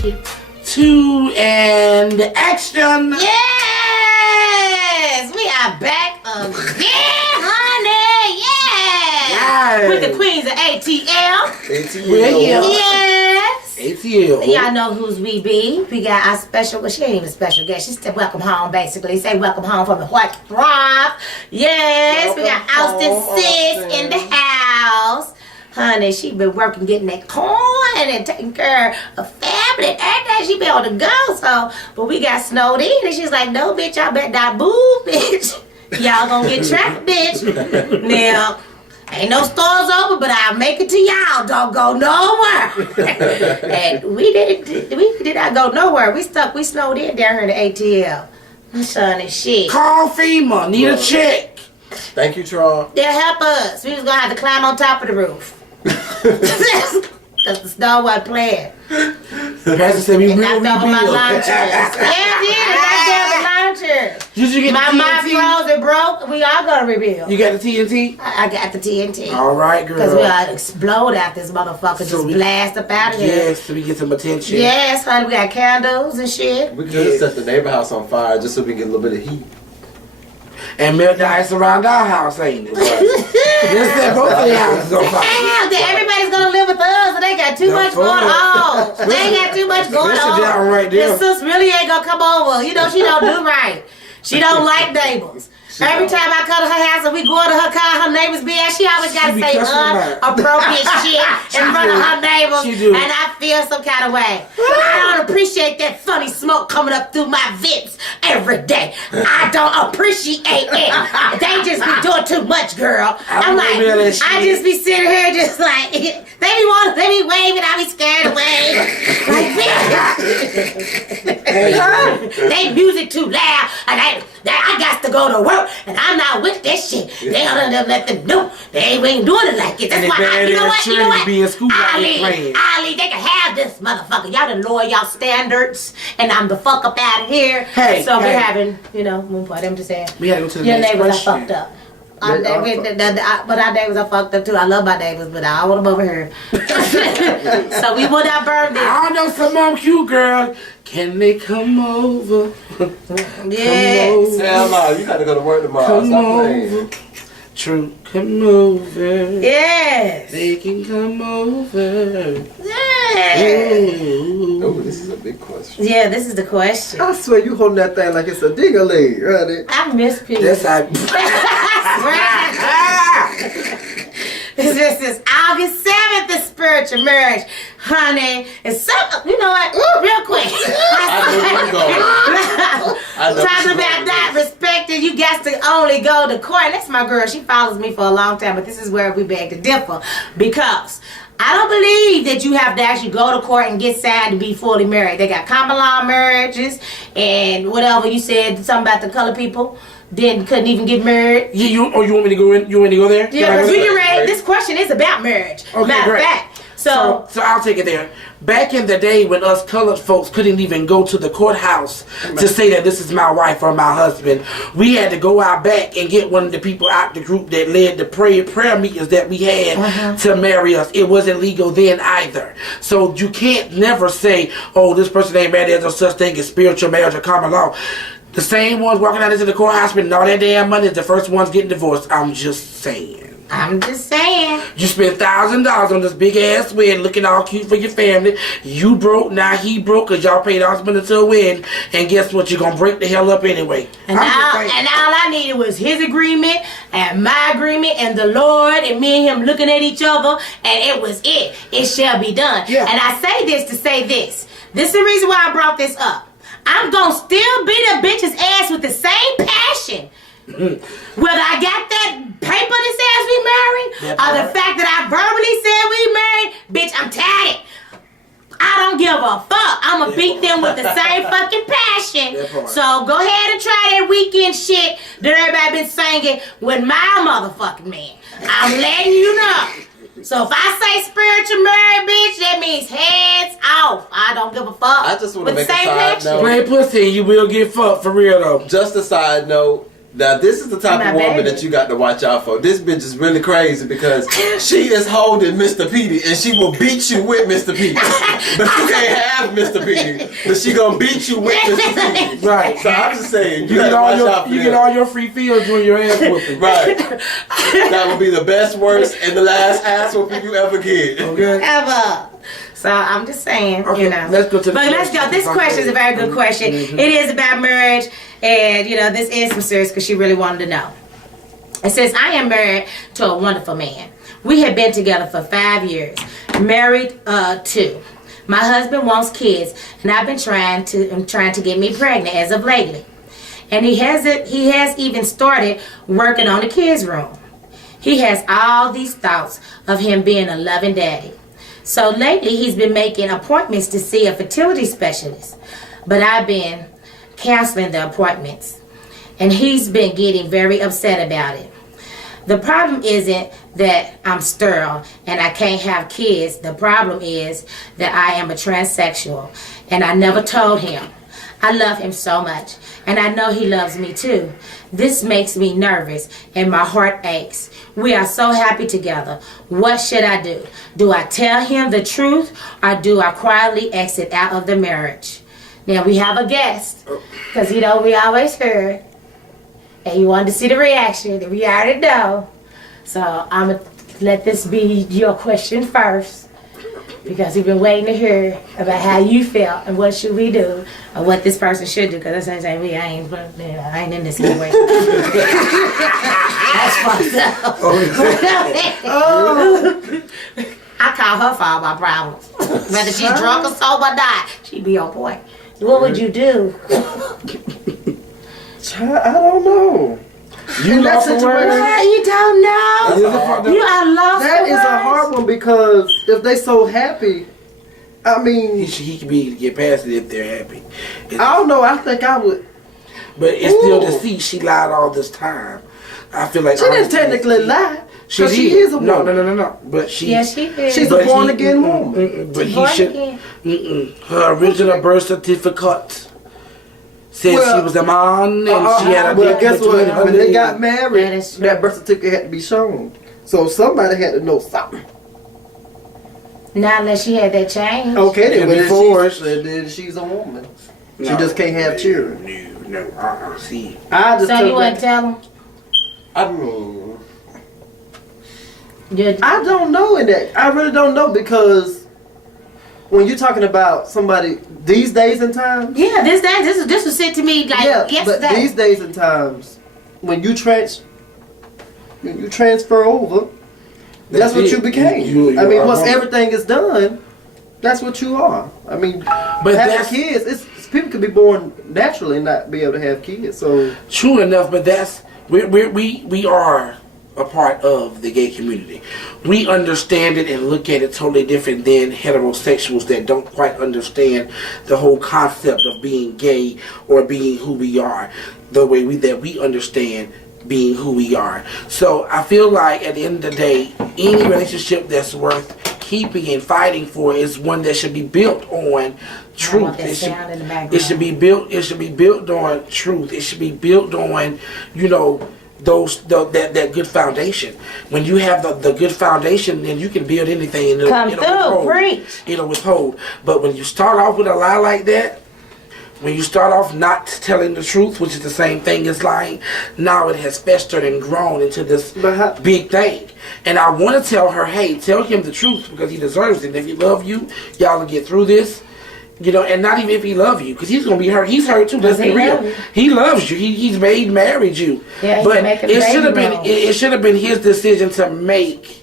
2 and action. Yes, we are back again, honey. Yeah, with the queens of ATL. Yes. ATL. Y'all know who's we be. We got our special, well, she ain't even a special guest. She's still welcome home, basically. Say welcome home from the White Rock. Yes, we got Austin Sis in the house. Honey, she been working getting that coin and taking care of family and everything. She been on the go, so, but we got snowed in and she's like, no, bitch, y'all better not move, bitch. Y'all gonna get trapped, bitch. Now, ain't no stores open, but I'll make it to y'all. Don't go nowhere. And we did not go nowhere. We snowed in down here in the ATL. My son is shit. Call FEMA, need a check. Thank you, Tron. They'll help us. We was gonna have to climb on top of the roof. Because the snow wasn't playing. Pastor said we And real knocked over my rebuild. launchers. Yeah, the launchers. Did you get My the mind TNT? froze and broke. We all gonna rebuild. You got the TNT? I got the TNT. All right, girl. Because we gotta explode out this motherfucker. So just we- blast up out of here. Yes, so we get some attention. Yes, honey. We got candles and shit. We could have set the neighbor house on fire just so we can get a little bit of heat. And melt the ice around our house, ain't it? Let's set both of the houses on fire. Damn, everybody's gonna live with us and they got too much going on. They ain't got too much going That's a on. down right there. Your sis really ain't gonna come over. You know, she don't do right. She don't like neighbors. Every time I come to her house and we go to her car, her neighbors be out, she always gotta She be say cussing about it. inappropriate shit in front of her neighbors. She do. And I feel some kind of way. I don't appreciate that funny smoke coming up through my vents every day. I don't appreciate it. They just be doing too much, girl. I'm like, I just be sitting here just like, they be waving, I be scared away. Like, bitch. They music too loud, and I got to go to work, and I'm not with that shit. They don't let them know. They ain't doing it like this. That's why you know what? Be in school Ali, they can have this motherfucker. Y'all done lower y'all standards, and I'm the fuck up out of here. Hey, so hey. we're having, move for them to say, We gotta go to the your next neighbors question. are fucked up. But our neighbors are fucked up too. I love my neighbors, but I don't want them over here. So we would have burned them. I don't know, some of them cute girl. Can they come over? Yes. Hell no, you gotta go to work tomorrow. Come Stop over. playing. True, come over. Yes. They can come over. Yes. Ooh. Oh, this is a big question. Yeah, this is the question. I swear you holding that thing like it's a ding-a-ling, honey. I miss people. That's how. This is August 7th, the spiritual marriage, honey. And you know what? Real quick. Talking about that respecting, you got to only go to court. And that's my girl. She follows me for a long time, but this is where we beg to differ. Because I don't believe that you have to actually go to court and get signed to be fully married. They got common law marriages and whatever you said, something about the colored people. Couldn't even get married. You want me to go in? You want me to go there? Yeah, because we get ready. This question is about marriage. Okay, Matter of great. fact. So I'll take it there. Back in the day when us colored folks couldn't even go to the courthouse to say that this is my wife or my husband, we had to go out back and get one of the people out the group that led the prayer meetings that we had to marry us. It wasn't legal then either. So you can't never say, oh, this person ain't married. There's no such thing as spiritual marriage or common law. The same ones walking out into the courthouse spending all that damn money is the first ones getting divorced. I'm just saying. You spent $1,000 on this big ass wedding looking all cute for your family. You broke, now he broke because y'all paid all money to a wedding. And guess what? You're going to break the hell up anyway. And all I needed was his agreement and my agreement and the Lord and me and him looking at each other. And it was it. It shall be done. Yeah. And I say this to say this. This is the reason why I brought this up. I'm going to still beat a bitch's ass with the same passion. Whether I got that paper that says we married or the fact that I verbally said we married, bitch, I'm tatted. I don't give a fuck. I'm going to beat them with the same fucking passion. So go ahead and try that weekend shit that everybody been singing with my motherfucking man. I'm letting you know. So if I say spiritual married, bitch, that means heads off. I don't give a fuck. I just want to With make a side note. Play pussy and you will get fucked for real though. Just a side note. Now this is the type of woman that you got to watch out for. This bitch is really crazy because she is holding Mr. Petey and she will beat you with Mr. Petey. But you can't have Mr. Petey, but she gonna beat you with Mr. Petey. Right. So I'm just saying, You get all your free feels doing your ass whooping. Right. That will be the best, worst, and the last ass whooping you ever get. Okay. Ever. So I'm just saying, Okay, you know. let's go to the But let's go. This question is a very good question. Mm-hmm. It is about marriage, and you know, this is some serious because she really wanted to know. It says, I am married to a wonderful man. We have been together for 5 years. Married 2. My husband wants kids, and I've been trying to get me pregnant as of lately. And he has even started working on the kids' room. He has all these thoughts of him being a loving daddy. So lately he's been making appointments to see a fertility specialist. But I've been canceling the appointments. And he's been getting very upset about it. The problem isn't that I'm sterile and I can't have kids. The problem is that I am a transsexual. And I never told him. I love him so much. And I know he loves me too. This makes me nervous and my heart aches. We are so happy together. What should I do? Do I tell him the truth or do I quietly exit out of the marriage? Now we have a guest because you know we always heard and you wanted to see the reaction that we already know. So I'm going to let this be your question first. Because we've been waiting to hear about how you felt and what should we do or what this person should do. Because that's what I'm saying. I ain't in this situation. That's fucked up. I call her for all my problems. Whether she's drunk or sober or not, she be on point. What would you do? I don't know. You lost the word? You don't know. You are lost. That is a hard one because if they so happy, I mean, he could get past it if they're happy. I don't know. I think I would. But it's still deceit. She lied all this time. I feel like She didn't technically lie. She is a woman. No. But she is. She's a born again woman. But he should. Her original birth certificate said she was a man and she had a dick. Guess what? When they got married, that birth certificate had to be shown. So somebody had to know something. Not unless she had that change. Okay, then she's a woman. She just can't have children. No. See. So you wouldn't tell them? I mean, I I don't know in that. I really don't know because when you're talking about somebody these days and times. Yeah, this was sent to me like yesterday. But these days and times, when you transfer over, that's what you became. I mean, once everything is done, that's what you are. I mean, but having kids, people could be born naturally and not be able to have kids. So true enough, but we are a part of the gay community. We understand it and look at it totally different than heterosexuals that don't quite understand the whole concept of being gay or being who we are the way we understand being who we are. So I feel like at the end of the day, any relationship that's worth keeping and fighting for is one that should be built on truth. It should be built on truth. It should be built on, that good foundation. When you have the good foundation, then you can build anything. It'll withhold. But when you start off with a lie like that, when you start off not telling the truth, which is the same thing as lying, now it has festered and grown into this big thing. And I want to tell her, hey, tell him the truth because he deserves it. If he loves you, y'all will get through this. And not even if he loves you, because he's gonna be hurt. He's hurt too. Let's be real. He loves you. He's married you. Yeah, but it should have been his decision to make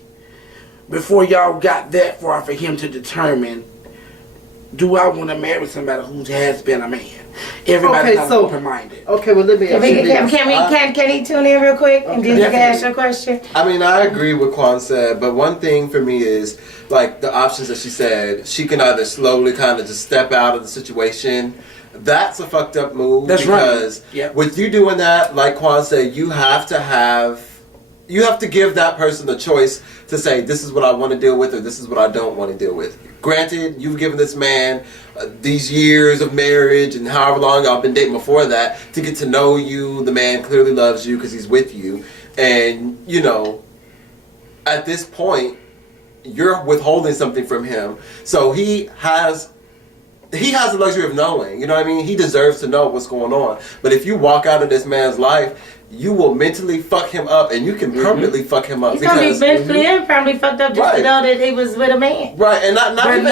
before y'all got that far for him to determine. Do I want to marry somebody who has been a man? Everybody's not open-minded. Okay, well let me ask you this. Can he tune in real quick and just ask your question? I mean, I agree with Quan said, but one thing for me is like the options that she said. She can either slowly kind of just step out of the situation. That's a fucked up move. That's because right. With you doing that, like Quan said, you have to have you have to give that person the choice to say, this is what I want to deal with, or this is what I don't want to deal with. Granted, you've given this man these years of marriage and however long y'all been dating before that to get to know you. The man clearly loves you because he's with you. And, you know, at this point, you're withholding something from him. So he has the luxury of knowing, you know what I mean? He deserves to know what's going on. But if you walk out of this man's life, you will mentally fuck him up, and you can permanently fuck him up. He's gonna be mentally and probably fucked up just to know that he was with a man. Right, and not even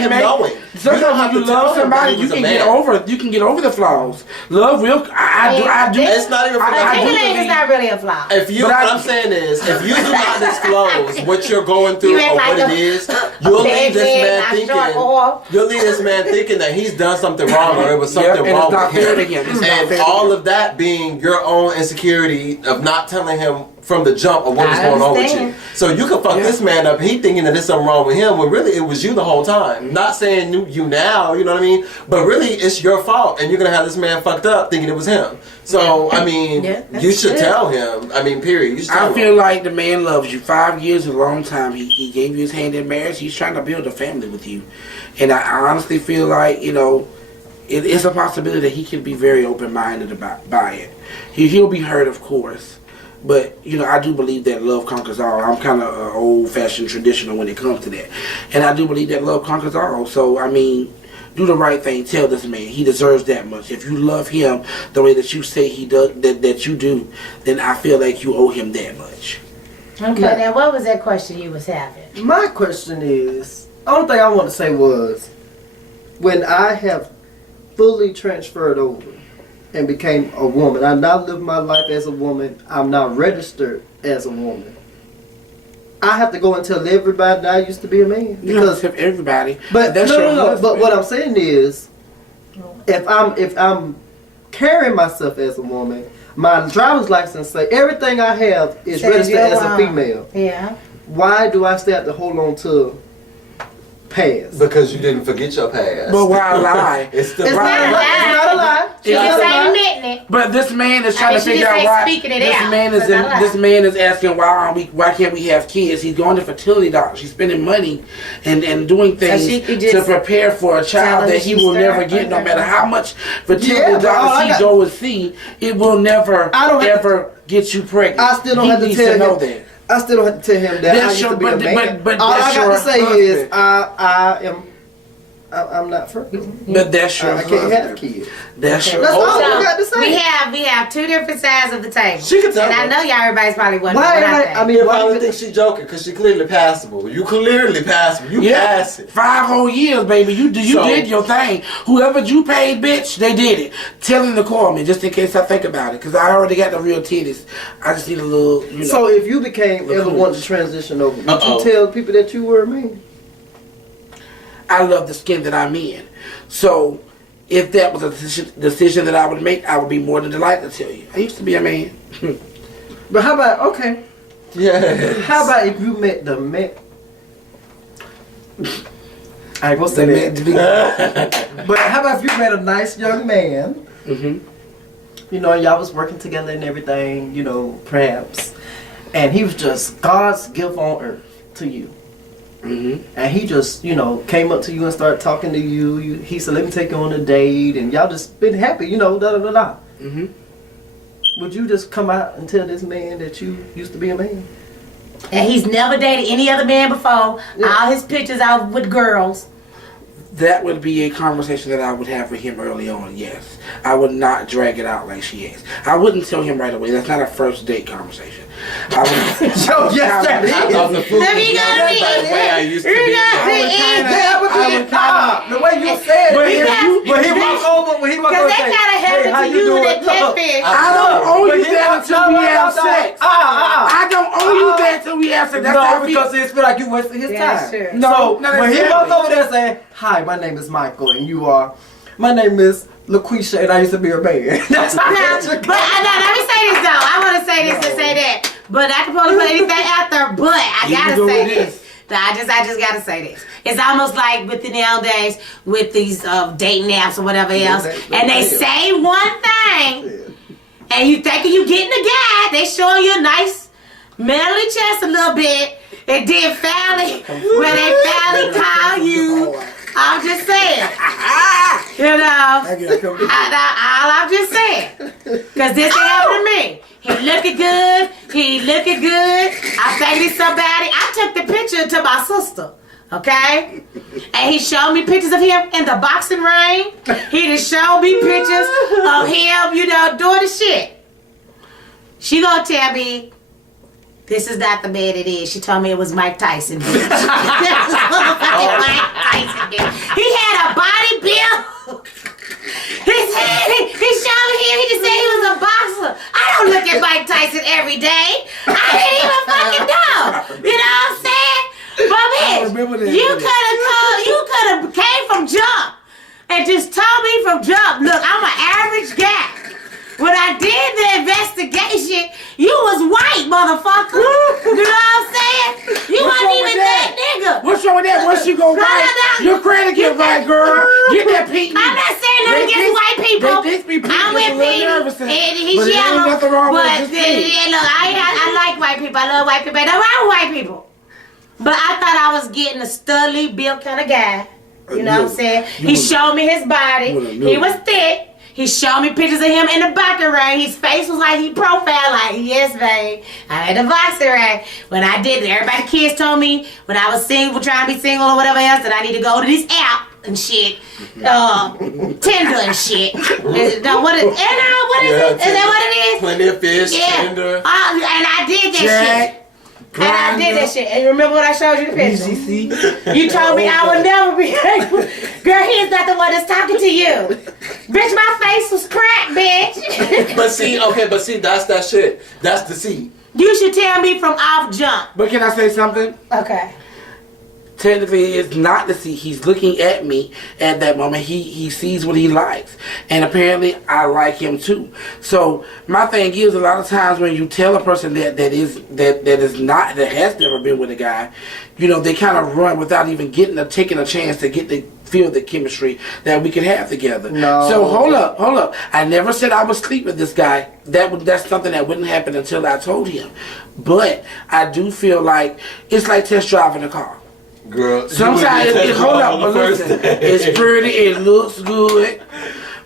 him knowing. Sometimes you love somebody, you can get over the flaws. Love will. I do. It's not even. It's not really a flaw. What I'm saying is, if you do not disclose what you're going through or what it is, you'll leave this man thinking that he's done something wrong or it was something wrong with him, and all of that being your own insecurity of not telling him from the jump of what was going on with you. So you can fuck this man up, he thinking that there's something wrong with him when really it was you the whole time. Not saying you now, you know what I mean? But really it's your fault, and you're gonna have this man fucked up thinking it was him. So I mean, you should tell him. I mean, period. You should tell him. I feel like the man loves you. 5 years is a long time. He gave you his hand in marriage. He's trying to build a family with you. And I honestly feel like, you know, it's a possibility that he can be very open-minded by it. He'll be hurt, of course, but you know, I do believe that love conquers all. I'm kind of old-fashioned traditional when it comes to that, and I do believe that love conquers all. So I mean, do the right thing. Tell this man he deserves that much. If you love him the way that you say he does, that you do, then I feel like you owe him that much. Okay, now what was that question you was having? My question is, only thing I want to say was, when I have fully transferred over and became a woman, I now live my life as a woman, I'm now registered as a woman, I have to go and tell everybody that I used to be a man? Because of everybody. But that's no. But what I'm saying is, if I'm carrying myself as a woman, my driver's license say everything I have is registered as a female. Yeah. Why do I still have to hold on to past? Because you didn't forget your past. But why lie? It's not a lie. She just ain't admitting it. But this man is trying to figure out why. This man is asking why can't we have kids? He's going to fertility doctors. He's spending money and doing things to prepare for a child that he will never get. No matter how much fertility doctors he go and see, it will never ever get you pregnant. I still don't have to tell him. I still don't have to tell him that I used to be a man. But all I got to say is I'm not fertile. But that's your husband. I can't have kids. That's your That's all I got to say. We have two different sides of the table. She can tell and I know y'all everybody's probably wondering what I think. I mean, I probably think she's joking because she's clearly passable. You clearly passable. You pass it. 5 whole years, baby. You did your thing. Whoever you paid, bitch, they did it. Tell him to call me just in case I think about it, because I already got the real titties. I just need a little, you know. So if you ever wanted to transition over, would you tell people that you were a man? I love the skin that I'm in. So if that was a decision that I would make, I would be more than delighted to tell you. I used to be a man. But how about, yeah. How about if you met the man? I ain't gonna say that. But how about if you met a nice young man? Mm-hmm. You know, y'all was working together and everything, you know, perhaps. And he was just God's gift on earth to you. Mm-hmm. And he just, you know, came up to you and started talking to you. He said, let me take you on a date. And y'all just been happy, you know, da-da-da-da. Mm-hmm. Would you just come out and tell this man that you used to be a man? And he's never dated any other man before. Yeah. All his pictures are with girls. That would be a conversation that I would have with him early on, yes. I would not drag it out like she is. I wouldn't tell him right away. That's not a first date conversation. I would, that is. I love the food. Let me go the way I used to be. The way you said it. When he walk over, because that kind of happened to you that catfish. I don't owe you that until we have sex. I don't owe you that until we have sex. No, because it's feel like you wasted his time. Sure. No, when he walked over there saying, hi, my name is Michael, and you are, my name is LaQuisha, and I used to be a man. That's but let me say this though. I want to say this and say that. But I can probably put anything out there, but I gotta say this. I just gotta say this. It's almost like with the nowadays with these dating apps or whatever else, and they say one thing, and you thinking you getting a guy, they showing you a nice Mentally chest a little bit, and then finally, when they finally call you, I'm just saying. You know, all I'm just saying. Because this ain't happened to me. He looking good. I think he's somebody. I took the picture to my sister. Okay? And he showed me pictures of him in the boxing ring. He just showed me pictures of him, you know, doing the shit. She gonna tell me, this is not the man it is. She told me it was Mike Tyson. Mike Tyson, bitch. He had a body build. He showed me him. He just said he was a boxer. I don't look at Mike Tyson every day. I didn't even fucking know. You know what I'm saying? But bitch, you could have came from jump and just told me from jump. Look, I'm an average guy. When I did the investigation, you was white, motherfucker. You know what I'm saying? You wasn't even that nigga. What's wrong with that? Once you go right, your credit get right, girl. Get that Pete. I'm not saying nothing against white people. I'm with Pete. And he's yellow. Nothing wrong with But look, I like white people. I love white people. I don't wrong with white people. But I thought I was getting a studly built kind of guy. You know what I'm saying? He showed me his body. He was thick. He showed me pictures of him in the boxing ring. His face was like he profiled like, yes, babe. I'm in the boxing ring. When I did it, everybody kids told me when I was single, trying to be single or whatever else, that I need to go to this app and shit. Tinder and shit. What is it? Is that what it is? Plenty of fish, Tinder. And I did that shit. And I did that shit. And you remember when I showed you the picture? You told me I would never be able. Girl, he is not the one that's talking to you. Bitch, my face was cracked, bitch. But see, that's that shit. That's deceit. You should tell me from off jump. But can I say something? Okay. Technically, it's not deceit. He's looking at me at that moment. He sees what he likes, and apparently I like him too. So my thing is, a lot of times when you tell a person that has never been with a guy, you know, they kind of run without even taking a chance to get to feel the chemistry that we can have together. No. So hold up. I never said I would sleep with this guy. That's something that wouldn't happen until I told him. But I do feel like it's like test driving a car. Girl, sometimes it's pretty, it looks good,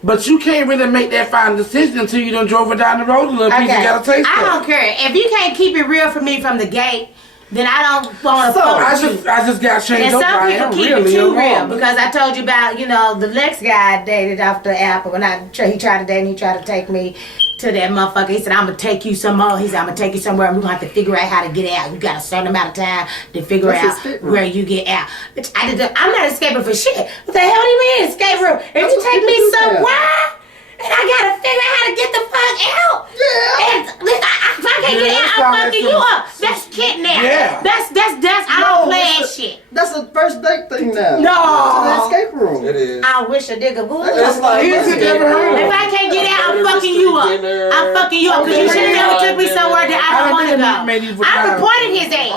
but you can't really make that final decision until you done drove it down the road a little piece. You gotta taste it. I don't care if you can't keep it real for me from the gate. Then I don't want to I just got changed up. And some people keep it too real because I told you about, you know, the next guy I dated off the app. When he tried to date and he tried to take me to that motherfucker. He said, I'm going to take you somewhere. He said, I'm going to take you somewhere and we're going to have to figure out how to get out. You got a certain amount of time to figure out where you get out. Bitch, I'm not escaping for shit. What the hell do you mean escape room? If you take me somewhere, and I got to figure out how to get the fuck out. Yeah. And if I can't get out, I'm fucking you up. That's kidnapping. Yeah. That's I don't play that shit. That's a first date thing now. No. It's an escape room. It is. I wish a nigga would. It's like, if I can't get out, I'm fucking you up. I'm fucking you up because you should have never took me somewhere that I don't want to go. I reported his ass.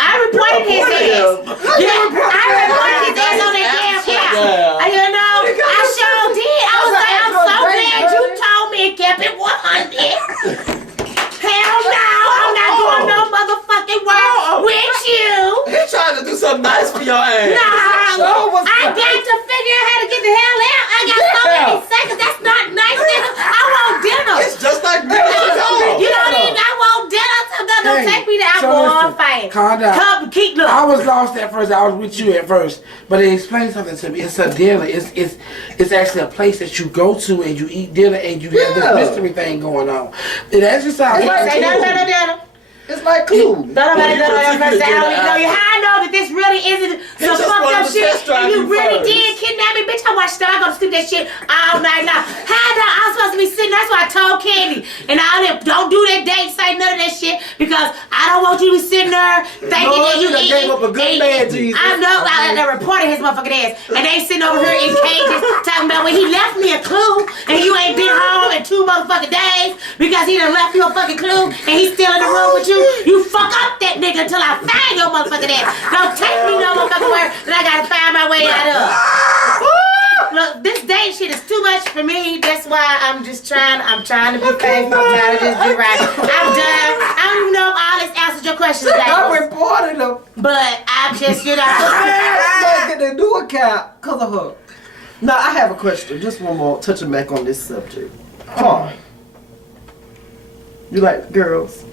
I reported his ass. Yeah, I reported his ass on that damn app. You know, I sure did. I was like, I'm so glad you told me and kept it 100. Hell no, I'm not doing no motherfucking work with you. He's trying to do something nice for your ass. No, I got to figure out how to get the hell out. I got so many seconds. That's not nice, nigga. I want dinner. It's just like dinner. You know what I mean? I want dinner. Don't take me there. I'm going to fight. Calm down. Come, keep looking. I was lost at first. I was with you at first, but it explained something to me. It's a dinner. It's actually a place that you go to and you eat dinner and you have this mystery thing going on. It actually sounds like dinner. It's like cool. How I know that this really isn't some fucked up shit and you really did kidnap me, bitch. I watched I go to sleep that shit all night long. How the I'm supposed to be sitting? That's why I told Candy and all that. Don't do that date, say none of that shit because I don't want you to be sitting there thinking that you gave up a good man, Jesus. I know I reported his motherfucking ass and they sitting over here in cages talking about when he left me a clue and you ain't been home in 2 motherfucking days because he done left you a fucking clue and he's still in the room with you. You fuck up that nigga until I find your motherfucking ass. Don't take me no motherfucking word that I gotta find my way out of. Look, this date shit is too much for me. That's why I'm trying to be faithful. I'm trying to just do right. I'm done. I don't even know if all this but I'm just, you know. Get the new account because of her. Now, I have a question. Just one more, touching back on this subject. Huh. You like girls?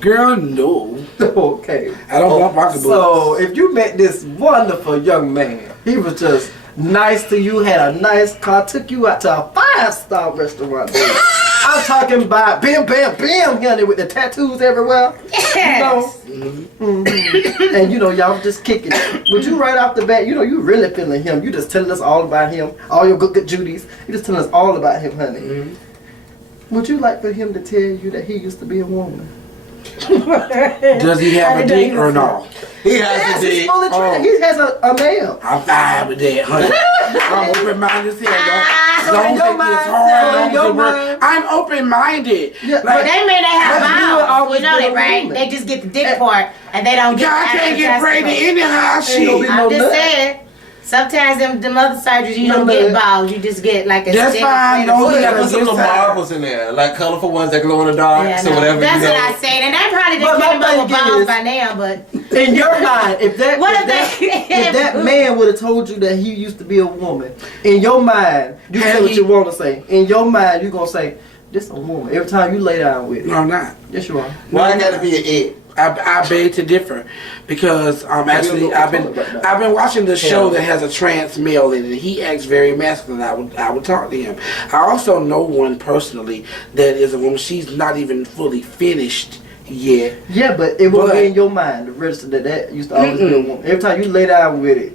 Girl, no. Okay. I don't want pocketbooks. So, if you met this wonderful young man, he was just nice to you, had a nice car, took you out to a 5-star restaurant. I'm talking about bam, bam, bam, honey, with the tattoos everywhere. Yes. You know? And you know, y'all just kicking it. Would you right off the bat, you know, you really feeling him. You just telling us all about him, all your good Judies. You just telling us all about him, honey. Would you like for him to tell you that he used to be a woman? Does he have a dick or no? He has a dick. He has a male. I'm fine with that, honey. I'm open-minded as hell. Don't your take mind, this hard. your Don't mind. I'm open-minded. Yeah, But they may not have But you will mouths. always We know be that, a right? woman. They just get the dick part and they don't get God the can't get actual pregnant testicle. anyhow, Ain't shit. gonna be I'm just nut. saying. Sometimes them other surgeries, you No don't get nut. balls. You just get like a That's stick. fine, of no, Put you gotta some little get some. marbles in there, like colorful ones that glow in the dark. Yeah, so no. whatever That's you know. what I said. And they probably But just my came up with thing balls is- by now, but In your mind, if What if that man would have told you that he used to be a woman, in your mind, you say what you want to say. In your mind, you gonna say, "This a woman." Every time you lay down with it. No, I'm not. Yes, you are. Why I gotta be an it? I beg to differ because actually I've been watching the show that has a trans male in it. He acts very masculine. I would talk to him. I also know one personally that is a woman. She's not even fully finished yet. Yeah, but it will But- be in your mind to register that used to always be a woman. Every time you lay down with it,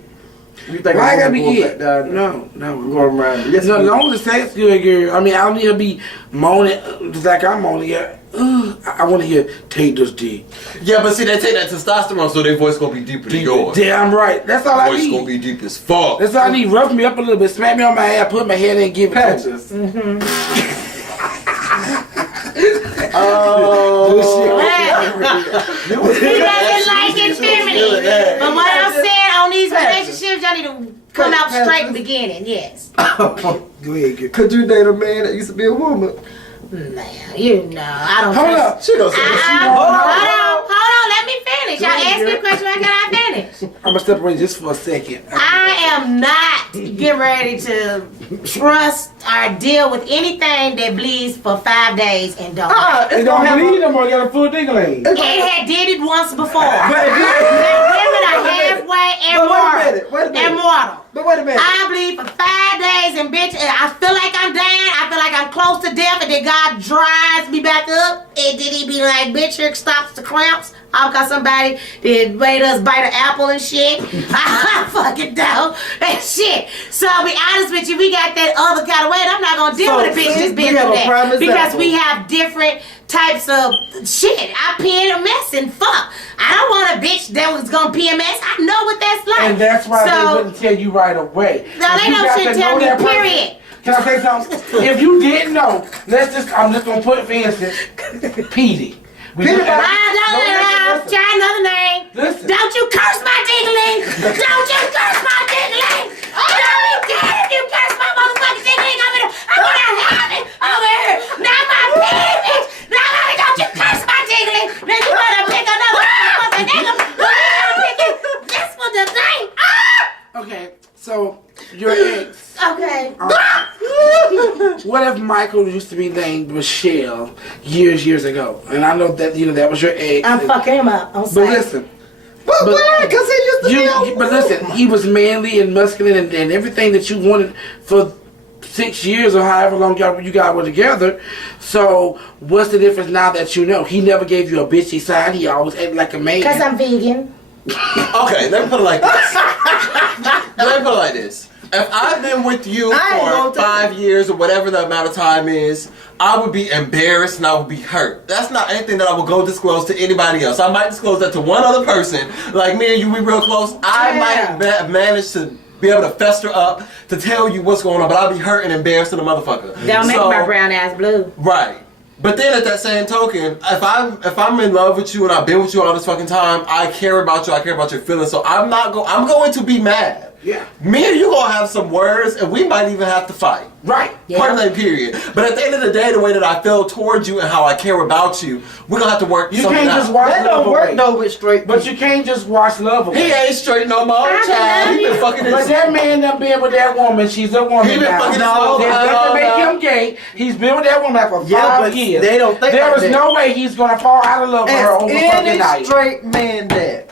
you think Why I gotta I'm be going it? back down. No. I'm going around. Yes, No, you as long as the sex good, girl. I mean, I don't need to be moaning just like I'm moaning. Yeah. I want to hear take this dick. Yeah, but see, they take that testosterone, so their voice gonna be deeper than yours. Damn right. That's all I Voice gonna need. be deep as fuck. That's all I need. Rough me up a little bit, smack me on my ass, put my head in, and give it to me. patches. he doesn't like infinity. But what I'm saying on these relationships, y'all need to come out straight in the beginning. Yes. Go ahead, girl. Could you date a man that used to be a woman? Man, you know, I don't Hold trust- up. She gonna say Hold on, let me finish. Y'all asked me a question, why can't I finish? I'm gonna step away just for a second. I am not getting ready to trust or deal with anything that bleeds for 5 days and don't. They don't believe no more. Got a full ding-a-ling. It had did it once before. But if you, Now, women are halfway and But wait a mortal. minute, wait a minute. And mortal. but wait a minute. I bleed for 5 days and bitch, I feel like I'm dying. I feel like I'm close to death, and then God dries me back up. And then he be like, bitch, here stops the cramps. All because somebody did made us bite an apple and shit. I fucking know. And shit. So I'll be honest with you, we got that other kind of way. And I'm not gonna deal So, with a bitch see, that's been we have through a prime that. Because example. we have different types of shit. I pee in a mess and fuck. I don't want a bitch that was gonna pee a mess. I know what that's like. And that's why they So- wouldn't tell you right away. No, If they you don't got shit to tell know me, that person- period. Can I say something? If you didn't know, I'm just gonna put for instance, Petey. Petey, Try another name. Listen. Don't you curse my ding-a-ling. Don't you curse my ding-a-ling. Don't be dead if you curse my motherfucking ding-a-ling over there. I'm gonna have it over here. Not my pee, bitch. Don't you curse my ding-a-ling. Then you better pick another motherfucking nigga. I'm picking this one today. Okay, so your ex. Okay. What if Michael used to be named Michelle years ago? And I know that that was your ex. I'm fucking him up. I'm But sorry. listen. But why? Because he used to be a woman. But listen, he was manly and masculine and everything that you wanted for 6 years or however long you guys were together. So what's the difference now that you know? He never gave you a bitchy side. He always acted like a man. Because I'm vegan. Okay, let me put it like this. Let me put it like this. If I've been with you I ain't for gonna tell 5 years or whatever the amount of time is, I would be embarrassed and I would be hurt. That's not anything that I would go disclose to anybody else. I might disclose that to one other person. Like me and you, we real close. I might manage to be able to fester up to tell you what's going on, but I'll be hurt and embarrassed to the motherfucker. Don't make So- my brown ass blue. Right. But then at that same token, if I'm in love with you and I've been with you all this fucking time, I care about you, I care about your feelings, so I'm going to be mad. Yeah. Me and you gonna have some words, and we might even have to fight. Right. Yeah. Point blank, period. But at the end of the day, the way that I feel towards you and how I care about you, we're gonna have to work You something can't out. just wash That love don't work away. though with straight. But you can't just wash love away. He ain't straight no more, I child. He been love fucking But his. that man done been with that woman. She's a woman He been now. fucking No, his that whole doesn't make time. him gay. He's been with that woman for Yeah, 5 but years. they don't think There like is that. no way he's gonna fall out of love with her As over fucking any night. straight man that.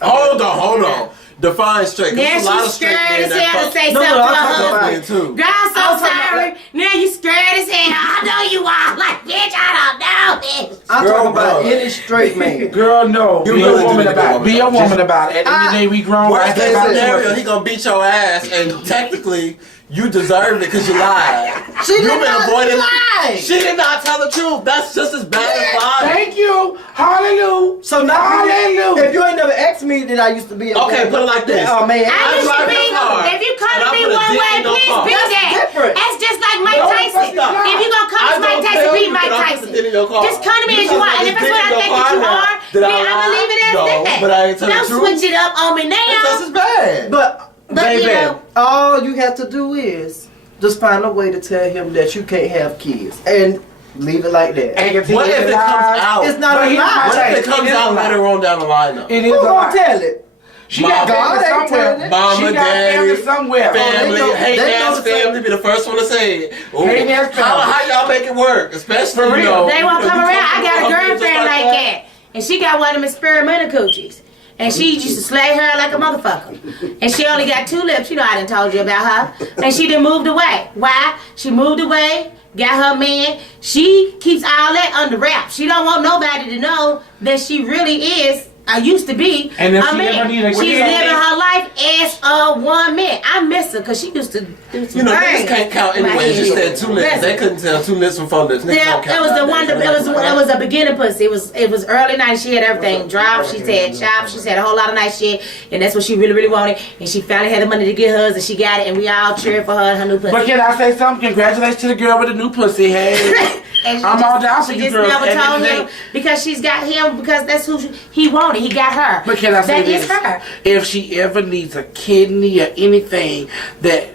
Hold on. Define straight. Now There's a lot she's of straight scared men as that hell to fuck. say No, something no, to I'm her talking about husband. men too. Girl, I'm so I'm talking sorry. about- Now you scared as hell. I know you are. Like, bitch, I don't know, bitch. I'm Girl, talking about bro. any straight man. Girl, no. You Be really a woman do need to be a about it. woman Be a about it. woman about it. At the end of the day, we grown. Worst I case think about scenario, it. he gonna beat your ass, and technically, you deserved it because you lied. She You did been not avoiding. lie. She did not tell the truth. That's just as bad as lying. Thank you. Hallelujah. So now, Hallelujah. if you ain't never asked me, then I used to be a Okay, man. put it like this. Oh man, I used to drive be, your car, if you come and to I me put a one dick way, in your please car. be That's that. different. That's just like Mike No, Tyson. it's not. If you gonna come I to Mike don't Tyson, tell beat you Mike that I put Tyson. the dick in your car. Just come to me You as you talking are. And if about it's the what I dick in think your that you car are, now. Did I then I'ma lie? leave it as No, that. but I ain't telling the Don't truth. switch it up on me That's now. just as bad. But But, baby, you know- all you have to do is just find a way to tell him that you can't have kids and leave it like that. And continue What if to it comes lie. out? It's not But a here's lie. my What if it thing. comes It is out a lie. later on down the line though? It Who is a gonna lie. tell it? She Mom, got God family ain't somewhere. telling it. Mama, She got daddy, family somewhere. Family, know- hate they ass know the family be the first one to say it. Ooh, Hate ass how family. y'all make it work? Especially, For you real. know. They won't you know, come you around. I from got a just girlfriend like that. And she got one of them experimental coochies. And she used to slay her like a motherfucker. And she only got 2 lips. You know I done told you about her. And she done moved away. Why? She moved away, got her man. She keeps all that under wraps. She don't want nobody to know that she really is, used to be, And if a she man. ever need a She's kid- living her life as a woman. I miss her because she used to do some You know, things. niggas can't count anyway. You said 2 lips. Listen. They couldn't tell 2 lips from 4 lips. Niggas Yeah, don't count it was the one. nowadays. It was a beginner pussy. It was early night. She had everything dropped. She said chop. She said a whole lot of nice shit, and that's what she really wanted. And she finally had the money to get hers, and she got it. And we all cheered for her and her new pussy. But can I say something? Congratulations to the girl with the new pussy. Hey. And she I'm all down for she you just girls. never At the told end of the him day- because she's got him because that's who he wanted. He got her. But can I say That this? is her. If she ever needs a kidney or anything that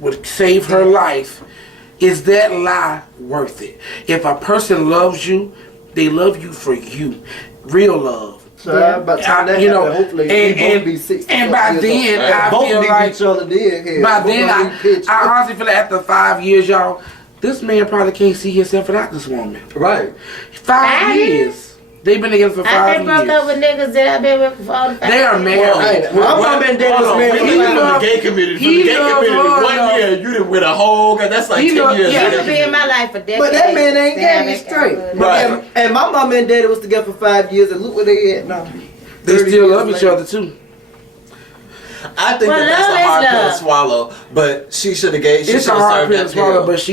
would save her life, is that lie worth it? If a person loves you, they love you for you. Real love. So by the time that You know, happen, hopefully we both be 60. and by then, I both feel need like each other dead. Hell, by both then, gonna be pitched. I honestly feel like after 5 years, y'all, this man probably can't see himself without this woman. Right. 5 years. They've been together for 5 I've years. been broke up with niggas that I've been with for 4 to 5 They are years. married. Hey, my mom and dad was Hold on, married we He live in the loved- gay community. For he the gay loved community, her 1 enough. year, you done with a whole, that's like He 10 loved- years. yeah. He in could be in my life for decades. But that man ain't Damn gay it. straight. Right. And my mom and daddy was together for 5 years, and look where they at now. They 30 still years love each later. other too. I think Well, that that's love a is hard pill love. to swallow, but she should have gave. She It's should a have hard served pill to that swallow, pill. but she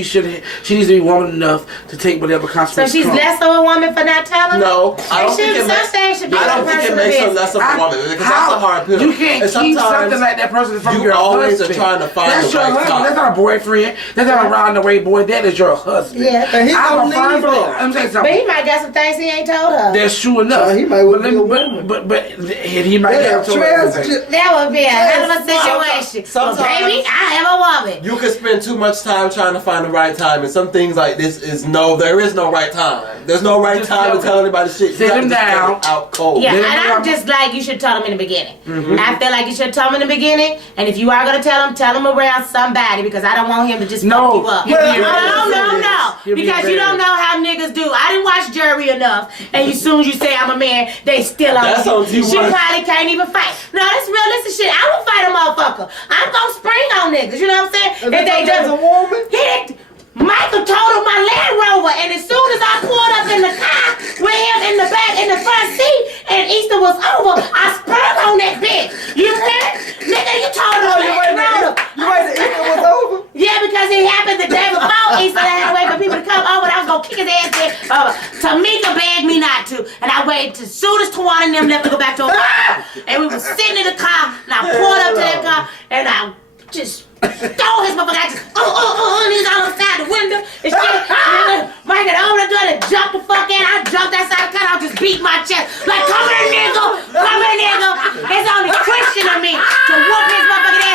needs to be woman enough to take whatever So consequences she's come. less of a woman for not telling? No, I don't think it makes. Something should be I a don't think it personal makes her business. less of a woman because that's How- a hard pill. You can't And keep sometimes something like that person from you your always husband. are trying to find That's the your right husband. time. That's not a boyfriend. That's not a round the way boy. That is your husband. Yeah. And he I'm gonna a firm leave believer. her. Let me say But something. he might got some things he ain't told her. That's true enough. So he might well but, be a let- woman. but he might Yeah, have told her everything. That would be a hell of a situation. Sometimes- Well, baby, I am a woman. You could spend too much time trying to find the right time, and some things like this there is no right time. There's no right Just time to tell tell anybody shit. Sit You gotta him just down. put it out cold. Yeah, Then and I'm- I'm just like, you should tell them in the beginning. I feel like you should tell them in the beginning, and if you are going to tell them around somebody, because I don't want him to just No. fuck you up. He'll be No, embarrassed. He'll be because you don't know how niggas do. I didn't watch Jury enough, and as soon as you say I'm a man, they still on That's you. on She T1. probably can't even fight. No, that's realistic shit. I will fight a motherfucker. I'm going to spring on niggas, you know what I'm saying? If they just as a woman, Michael totaled my Land Rover, and as soon as I pulled up in the car with him in the back, in the front seat, and Easter was over, I sprung on that bitch. You heard? Nigga, you totaled my Land Rover. you waited till it was over. Yeah, because it happened the day before Easter. I had to wait for people to come over, and I was gonna kick his ass in. Tamika begged me not to, and I waited till soon as Tawana and them left to go back to her car. And we was sitting in the car, and I pulled up to that car, and I just stole his motherfucker. I just, and he's all outside the window and shit. Mike had opened the door and jumped the fuck in. I jumped outside the car, I just beat my chest. Like, come here, nigga. Come here, nigga. It's only Christian of me to whoop his motherfucking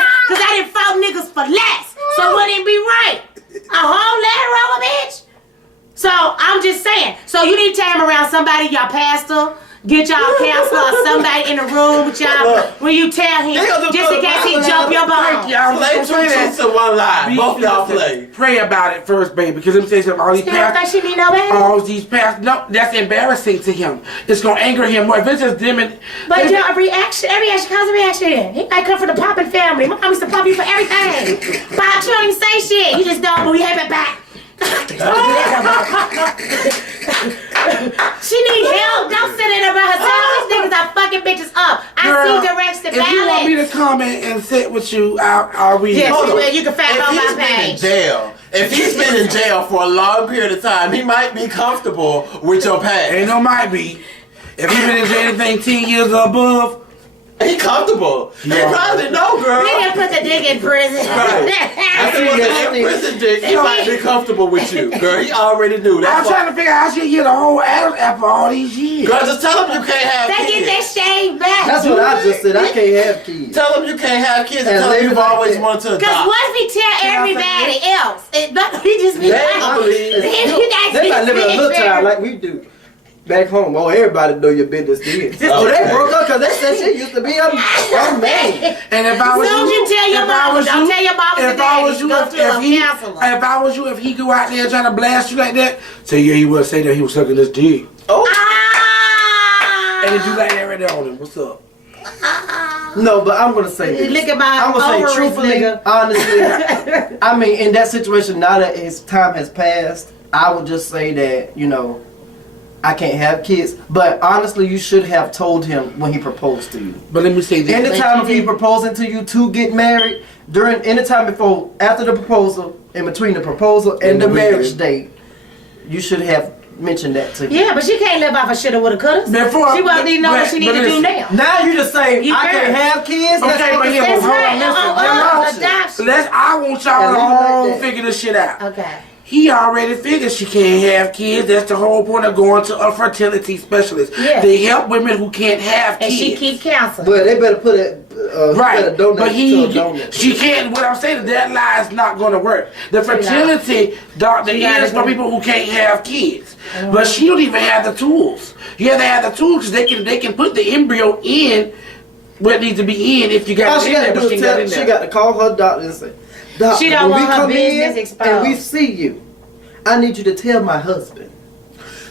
So you need to take him around somebody, y'all pastor. Get y'all counselor or somebody in the room with y'all when you tell him, just in case he jump your bone. Play two truths and one lie. Both y'all play. Pray about it first, baby, because let me say something. All these pastors, she need no baby. all these pastors, no, that's embarrassing to him. It's gonna anger him more. If it's just them and but you know, every action causes a reaction. He might come from the popping family. My mom used to pop you for everything. Pop, you don't even say shit. You just don't, but we have it back. She need help. Don't sit in there by herself. These niggas are fucking bitches up. I see directs to balance. If you want me to come and sit with you, I'll read. Yes, you can fact on my page. If he's been in jail for a long period of time, he might be comfortable with your past. Ain't no might be. If he's been in jail anything 10 years or above, he comfortable. He probably know, girl. Nigga put the dick in prison. Right. I think the prison dick, he might be comfortable with you. Girl, he already knew. I'm trying to figure out how she get a whole Adam's apple all these years. Girl, just tell him you can't have kids. They get that shade back. That's what I just said. I can't have kids. Tell him you can't have kids and tell him you've always wanted to adopt. Because what if we tell everybody else? We just be They might live in a little town like we do. Back home, everybody know your business did. They broke up because they said she used to be a man. And if I was you tell your mama, don't tell your mama if I was you, if I was you, if he go out there trying to blast you like that, say he would say that he was sucking his dick. Oh. And if you like that right there on him, what's up? No, but I'm gonna say this. Look at my I'm gonna say truthfully, honestly. I mean, in that situation, now that his time has passed, I would just say that I can't have kids, but honestly, you should have told him when he proposed to you. But let me say this. Anytime if he proposing to you to get married, anytime after the proposal, in between the proposal and the marriage date, you should have mentioned that to him. Yeah, but she can't live off a shoulda, woulda, coulda. She won't even know what she need to do now. Now you just say, I can't have kids. Okay, but here, hold on, listen. I want y'all to figure this shit out. Okay. He already figured she can't have kids. That's the whole point of going to a fertility specialist. Yeah. They help women who can't have kids. And she keep counseling. But they better put it, right. But She can't. What I'm saying is that lie is not going to work. The fertility doctor is for people who can't have kids. But she don't even have the tools. You have to have the tools because they can put the embryo in where it needs to be in if you got it in there. But she got to call her doctor and say, Doctor, she don't want her business exposed. And we see you, I need you to tell my husband.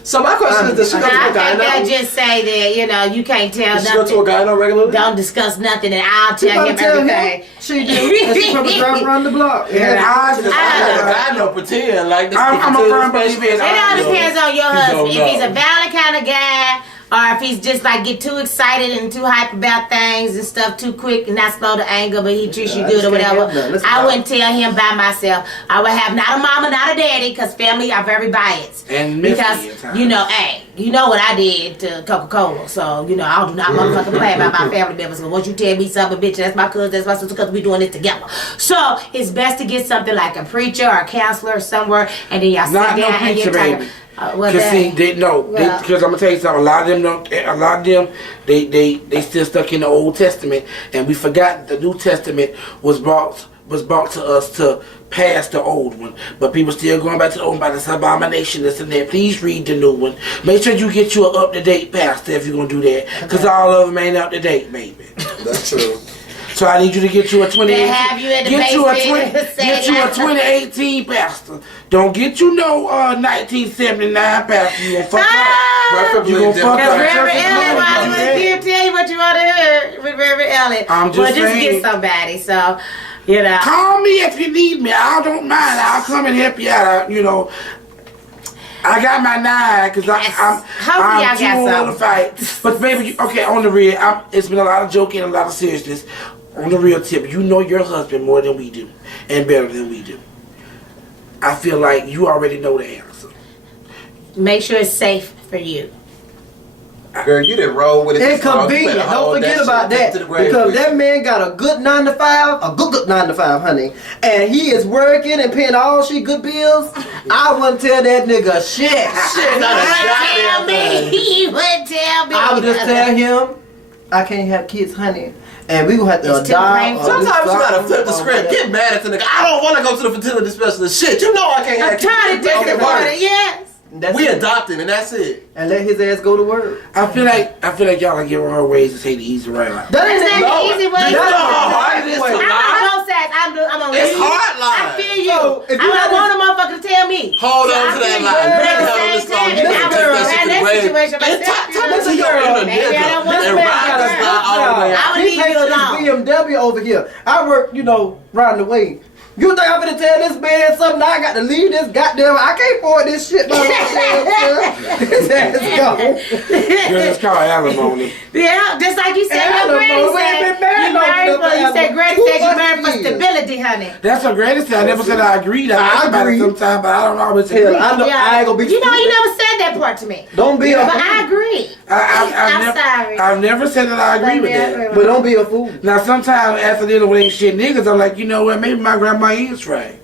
So my question is, does she go to a gyno? They'll just say that, you can't tell nothing. Does she go to a gyno regularly? Don't discuss nothing and I'll tell him everything. She do. And she probably drive around the block. I know pretend like this. I'm a firm believer in it all depends on your husband. If he's a valid kind of guy, or if he's just like get too excited and too hype about things and stuff too quick and not slow to anger, but he treats you good or whatever, I wouldn't tell him by myself. I would have not a mama, not a daddy, because family are very biased. And because, hey, you know what I did to Coca-Cola, so, I do not motherfucking play about my family members. So once you tell me something, bitch, that's my cousin, that's my sister, because we doing this together. So it's best to get something like a preacher or a counselor somewhere, and then y'all sit down and you're talking. Because I'm gonna tell you something. A lot of them, they still stuck in the Old Testament, and we forgot the New Testament was brought to us to pass the old one. But people still going back to the old one by this abomination, this and that. Please read the new one. Make sure you get you an up-to-date pastor if you're gonna do that, because all of them ain't up-to-date, baby. That's true. So I need you to get you a 2018. Get you a 2018 pastor. Don't get you no 1979 pastor. You gonna fuck up. You gonna fuck up. Reverend Ellen, he'll tell you what you want to hear with Reverend Ellen. I'm just saying. Just get somebody. So, call me if you need me. I don't mind. I'll come and help you out. I got my 9 because I'm too old to fight. But baby, on the real, it's been a lot of joking and a lot of seriousness. On the real tip, you know your husband more than we do and better than we do. I feel like you already know the answer. Make sure it's safe for you. Girl, you didn't roll with it. Inconvenient. Don't forget about that. Because that man got a good 9 to 5, a good 9 to 5, honey. And he is working and paying all she good bills. I wouldn't tell that nigga shit. He wouldn't tell me. I would just tell him, I can't have kids, honey. And we gonna have to adopt. Sometimes you gotta flip the script. Get mad at the nigga. I don't want to go to the fertility specialist. Shit, you know I can't have kids. I'm trying to disappoint it. Yes. We adopted, and that's it. And let his ass go to work. I feel like y'all are giving her ways to say the easy way out. That Is that the easy way? You know how hard it is to I'm lie? on both sides. I'm on It's you. hard I lying. feel you. So, if you I had don't want a motherfucker to tell me. Hold So on I to that feel lie. you. You But can at the have same this long. time, You if can I take was that shit in to that the grave. situation And myself, talk you to know, your inner maybe I don't nigga. want And to ride marry this her. lie all the way I out. would leave you alone. BMW over here. I work, riding the way. You think I'm gonna tell this man something? I got to leave this goddamn. I can't afford this shit by myself. His ass go. Girl, it's called alimony. Yeah, just like you said, I your don't know. granny We ain't said. been married You long married enough for, to you have said granny two said you fucking married for years. stability, honey. That's what Granny said. I never said I agreed. I I talk about it agree. sometimes, but I don't always agree. Hell, I know I ain't gonna be. You know, you stupid. never said that part to me. Don't be a But fool. I agree. I'm sorry. I've never said that I agree with that. But don't be a fool. Now, sometimes after dealing with ain't shit niggas, I'm like, you know what? Maybe my grandma is right.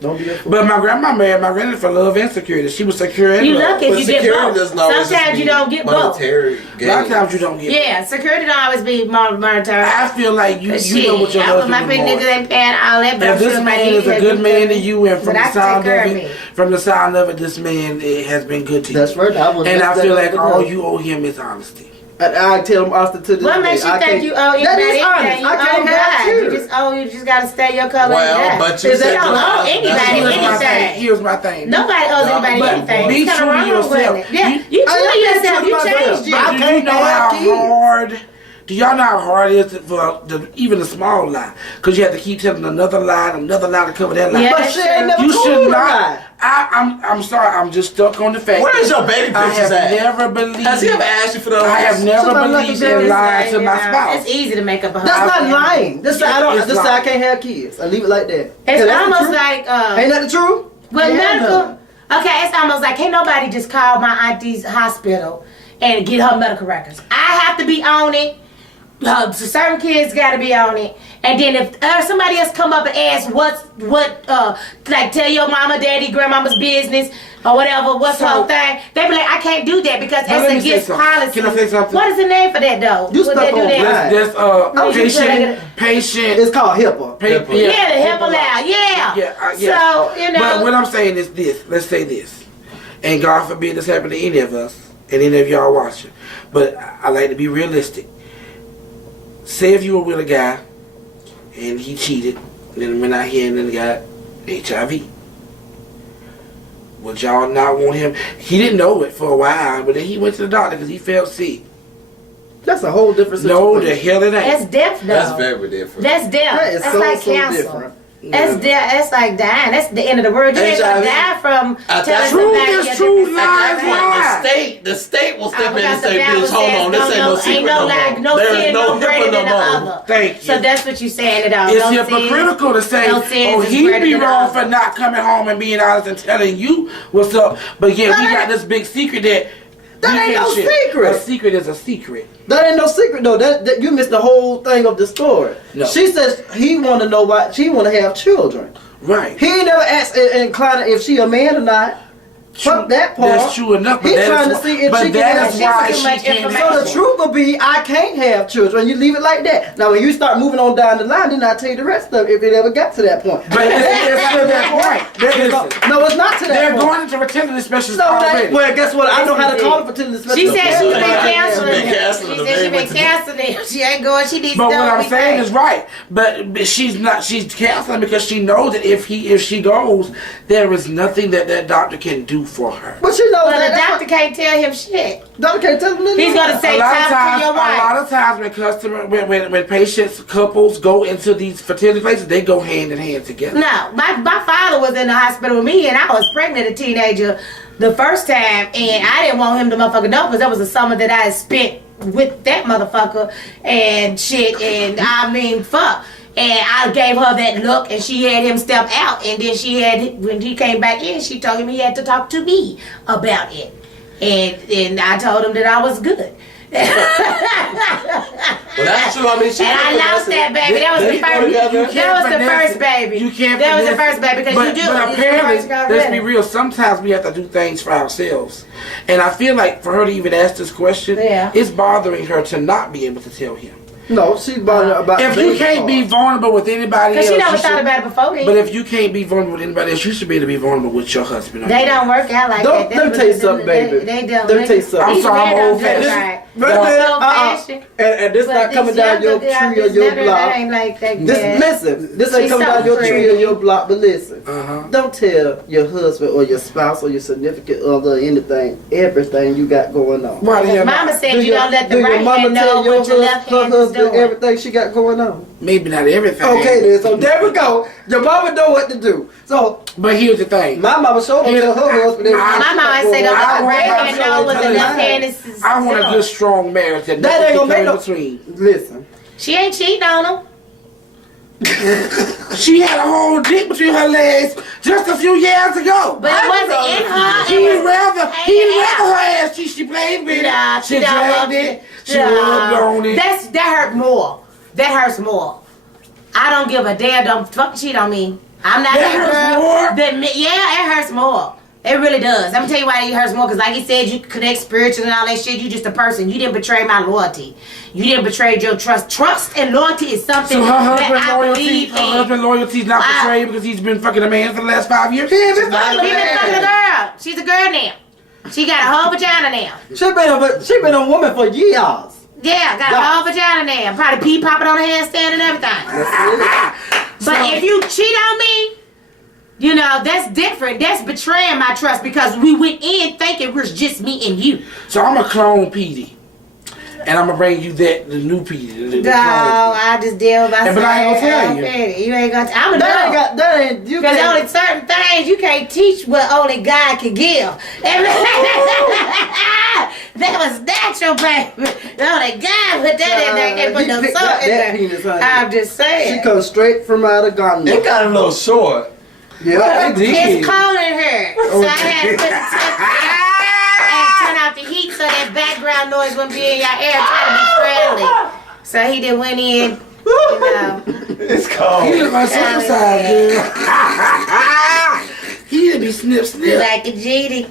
Don't be a fool. But my grandma married my granny for love and security. She was secure and You love. lucky if But you get security both. doesn't always Sometimes just you be don't get both. monetary A lot of gain. times you don't get Yeah, security don't always be monetary. I feel like you Shit, know what your I was husband my big is niggas ain't paying all that, but If I'm this sure my man niggas is a have good been man to good. you, and from But I the can take sound care of of it, me. from the sound of it, this man has been good to you. That's right. I was And I feel like that all other day. you owe him is honesty. And I tell him Austin to this What day, makes you I think can't- you owe That anybody is honest. anything? You I owe can't God. cheer. You just gotta stay your color. Well, and die. but you Is said that you don't not- owe anybody Here's my thing. anything. Here's my thing. Nobody owes anybody But anything. be It's true kinda to wrong yourself. with it. Yeah, you true to yourself. You changed But it. do you know how hard? Do y'all know how hard it is for even a small lie? Because you have to keep telling another lie to cover that lie. Yeah. But she ain't never You told should me not. that. I'm sorry. I'm just stuck on the fact. Where's your baby I pictures have at? never believed. Has he ever asked you for those? I have never Somebody like believed a in baby lying to my spouse. It's easy to make up a That's husband. not lying. This I don't. It's This I lying. can't have kids. I leave it like that. It's Yeah, that's the almost truth. like Ain't that the truth? with Yeah, medical. no. Okay, it's almost like can't nobody just call my auntie's hospital and get her medical records. I have to be on it. So certain kids got to be on it, and then if somebody else come up and ask like tell your mama, daddy, grandmama's business or whatever, what's So- her thing, they be like, I can't do that because Now, let me that's say against something. policy. Can I say something? What is the name for that though? You Would stuck they do on that? blind. That's Oh, patient. It's called HIPAA. pa- Yeah, the HIPAA law. Yeah. Yeah. So you know. But what I'm saying is this. Let's say this, and God forbid this happen to any of us, and any of y'all watching. But I like to be realistic. Say if you were with a guy, and he cheated, and then went out here and then got HIV. Would y'all not want him? He didn't know it for a while, but then he went to the doctor because he felt sick. That's a whole different situation. No, the hell it That's ain't. death though. That's very different. That's death. That is That's so, like so cancer. different. That's death. That's like dying. That's the end of the world. You ain't gonna HIV. die from At telling that somebody truth is your true, different lies side. lie. The state will step in because and the say, Bible bitch, hold says on, this ain't no secret ain't no lie, no no more. There sin, is no no greater HIPAA than the no other. more. Thank you. So that's what you saying it all. It's No hypocritical to say, no sins oh, is he greater be than wrong others. for not coming home and being honest and telling you what's up. But yeah, we got this big secret that That we ain't can't no share. secret. A secret is a secret. That ain't no secret though. That you missed the whole thing of the story. No. She says he want to know why she want to have children. Right. He ain't never asked Inclina if she a man or not. Fuck that part. That's true enough. But He that trying is to see if but she can that have is why too she much can't. information. So the truth will be, I can't have children. You leave it like that. Now, when you start moving on down the line, then I'll tell you the rest of it if it ever got to that point. But it's to that point. Listen, No, it's not to that they're point. going into fertility specialists No, already. well, guess what? I know how to call it fertility specialist. She said she's been She's canceling. been canceling She them. said They she's been went to- canceling. She ain't going. She needs But to what know I'm saying everything. is right. But she's not. She's counseling because she knows that if she goes, there is nothing that doctor can do for her. But you know Well, the that. doctor can't tell him shit. Doctor can't tell me nothing. He's gonna say A lot of time to your times, wife. a lot of times when patients, couples go into these fertility places, they go hand in hand together. No, my father was in the hospital with me, and I was pregnant, a teenager, the first time, and I didn't want him to motherfucker know because that was the summer that I had spent with that motherfucker and shit, and I mean fuck. And I gave her that look, and she had him step out, and then when he came back in, she told him he had to talk to me about it, and I told him that I was good. Well, that's true. I mean, she And I lost that baby. That was the first. That was the first baby. You can't. That was the finesse first baby because but, you do. But It's the apparently, first girl let's be ready. real. Sometimes we have to do things for ourselves, and I feel like for her to even ask this question, Yeah. it's bothering her to not be able to tell him. No, she's about. If you can't be vulnerable with anybody else, Because she never you thought should- about it before then. But if you can't be vulnerable with anybody else, you should be able to be vulnerable with your husband. They don't work out like Don't- that. let me tell you something, baby. They don't. Let me tell you something. I'm sorry, I'm old fashioned. Right. Listen, and this not coming down your tree or your block. That ain't like that. Listen, this ain't She's coming so down your tree or pretty. your block, but listen. Uh-huh. Don't tell your husband or your spouse or your significant other anything, everything you got going on. Why the hell not? Mama said you don't let the Do your right mama hand know tell your what your left her hand is husband doing. everything she got going on? Maybe not everything. Okay then, so there we go. Your mama know what to do. So But here's the thing. my mama showed me tell her husband everything. My she mama got said going don't on. let the right I hand know what the want left to- hand is. I want a doing. good, strong marriage that That ain't gonna make in no. between. Listen, She ain't cheating on him. She had a whole dick between her legs just a few years ago. But it wasn't in her. He It was rather her ass. She played with Nah, it. She don't dragged love it. She rubbed on it. That hurt more. That hurts more. I don't give a damn. Don't fucking cheat on me. I'm not That that hurts girl. more? Yeah, it hurts more. It really does. I'm gonna tell you why it hurts more. Because like you said, you connect spiritually and all that shit. You just a person. You didn't betray my loyalty. You didn't betray your trust. Trust and loyalty is something So her that husband I loyalty, believe her in. husband loyalty is not Wow. betrayed because he's been fucking a man for the last 5 years. He been fucking a girl. She's a girl now. She got a whole vagina now. she been a woman for years. Yeah, got a whole vagina now. Probably pee popping on her handstand and everything. But if you cheat on me, you know, that's different. That's betraying my trust because we went in thinking it was just me and you. So I'm a clone Petey. And I'm gonna bring you the new Petey. The No, clone. I just deal with myself. But I ain't gonna tell you. You ain't gonna I'm a dog. That ain't you. Because can't- only certain things you can't teach what only God can give. That was natural, baby. Only God put that in there. They put He no picked salt out in that there. penis, honey. I'm just saying. She comes straight from out of Ghana. It got a little short. Yeah, it did. It's cold in her. So I had to put the tip and turn off the heat so that background noise wouldn't be in your ear trying to be friendly. So he done went in, you know. It's cold. He look like circumcised, girl. He'd be snip snip. Like a GD.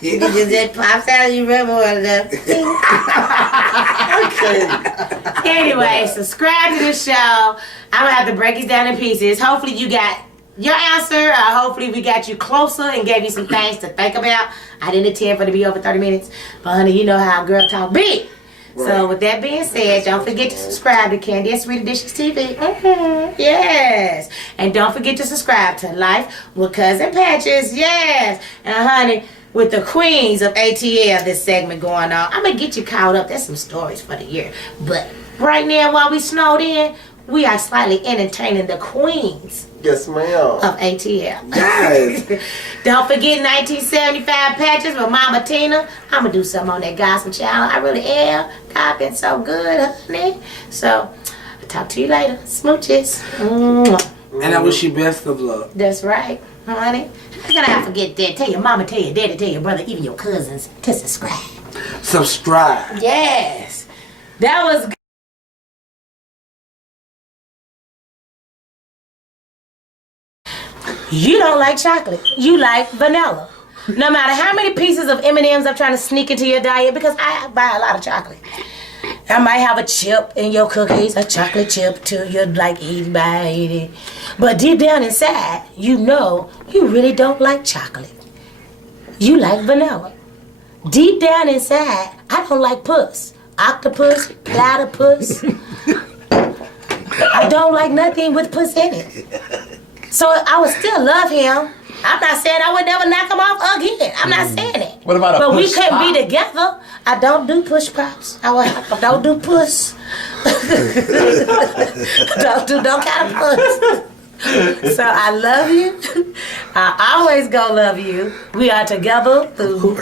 You just that pops out of your rubber or enough. Anyway, subscribe to the show. I'm gonna have to break it down in pieces. Hopefully you got your answer. Hopefully we got you closer and gave you some things to think about. I didn't intend for it to be over 30 minutes, but honey, you know how Girl Talk be. Right. So with that being said, don't forget to subscribe to Candy and Sweetie Dishes TV. Yes. And don't forget to subscribe to Life with Cousin Patches. Yes. And honey, with the queens of ATL, this segment going on, I'm going to get you caught up. There's some stories for the year. But right now, while we snowed in, we are slightly entertaining the queens Yes, ma'am. of ATL. Yes. Don't forget 1975 Patches with Mama Tina. I'm going to do something on that gospel channel. I really am. God been so good, honey. So, I'll talk to you later. Smooches. Mwah. And I wish you best of luck. That's right, honey. You're going to have to forget that. Tell your mama, tell your daddy, tell your brother, even your cousins to subscribe. Subscribe. Yes. That was good. You don't like chocolate. You like vanilla. No matter how many pieces of M&Ms I'm trying to sneak into your diet, because I buy a lot of chocolate. I might have a chip in your cookies, a chocolate chip too. You're like eating by eating. But deep down inside, you know you really don't like chocolate. You like vanilla. Deep down inside, I don't like puss. Octopus, platypus. I don't like nothing with puss in it. So I would still love him. I'm not saying I would never knock him off again. I'm not saying it. What about a But we push couldn't pop? be together. I don't do push pops. I don't do puss. don't kind of puss. So I love you. I always gonna love you. We are together through.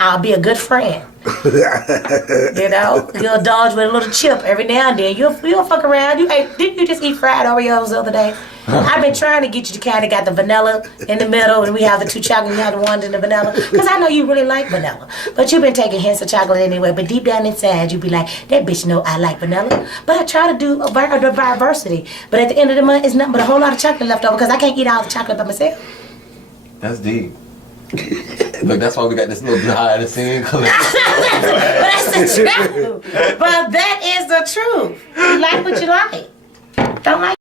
I'll be a good friend. You know, you'll indulge with a little chip every now and then. You'll fuck around. Didn't you just eat fried Oreos the other day? I've been trying to get you to kind of got the vanilla in the middle, and we have the two chocolate, we have the ones in the vanilla, because I know you really like vanilla. But you've been taking hints of chocolate anyway. But deep down inside, you be like, that bitch know I like vanilla. But I try to do a diversity. But at the end of the month, it's nothing but a whole lot of chocolate left over because I can't eat all the chocolate by myself. That's deep. Look, that's why we got this little behind the scene clip. But that's the truth. But that is the truth. You like what you like. Don't like